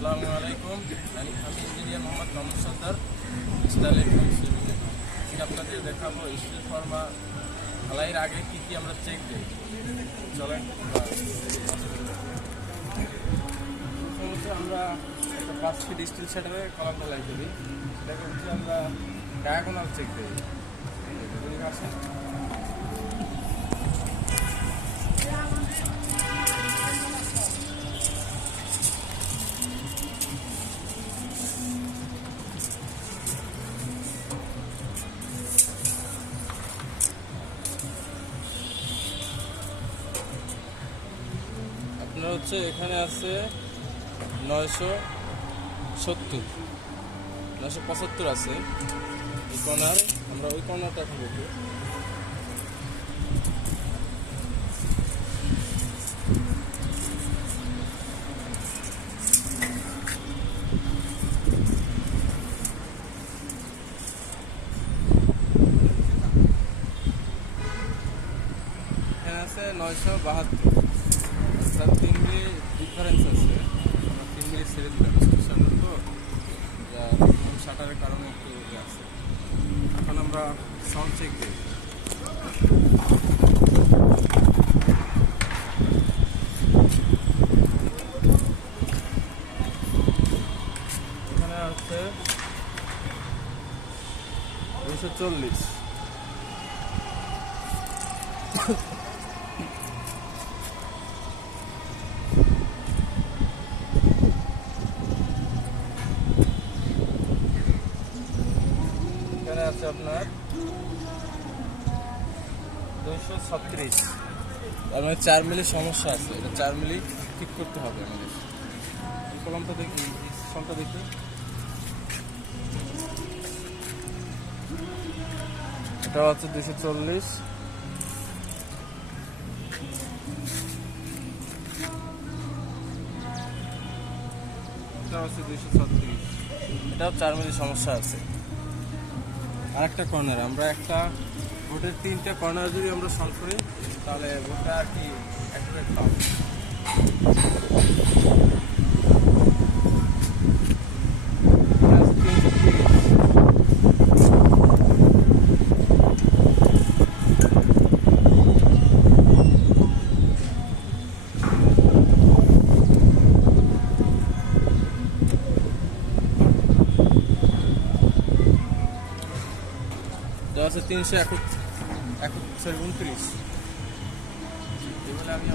আসসালামু আলাইকুম। আমি ইঞ্জিনিয়ার মোহাম্মদ মোহাম্মদ সর্দার স্টাইল আজকে আপনাদের দেখাবো স্টিল ফর্মা ঢালাইয়ের আগে কী কী আমরা চেক দিই। চলেন। প্রথম হচ্ছে আমরা একটা পাঁচ ফিট স্টিল সেটারে কলাম ঢালাই করি। সেটাকে হচ্ছে আমরা ডায়াগোনাল চেক দিই। ঠিক হচ্ছে এখানে আছে নয়শো সত্তর, নয়শো পঁচাত্তর আছে। এই কর্নার, আমরা ওই কর্নারটা এখন দেখি। আছে নয়শো বাহাত্তর। শাটারের কারণে একটু ইয়ে আছে। এখন আমরা সাউন্ড চেক দিই। এখানে আছে চল্লিশ এখানে আছে আপনার দুইশো ছত্রিশ। তার মানে চার মিলি সমস্যা আছে। এটা চার মিলি ঠিক করতে হবে আমাদের। কলমটা দেখি সংখ্যা দেখি। এটা হচ্ছে দুশো চল্লিশ। এটা হচ্ছে দুইশো ছত্রিশ। এটাও চার মিলি সমস্যা আছে। আর একটা কর্নার আমরা একটা ভোটের তিনটা কর্নার যদি আমরা সলভ করি, তাহলে ভোটটা আর কি অ্যাকুরেট পাবো। Todas se tienen ser servuntriz. Tengo la mía,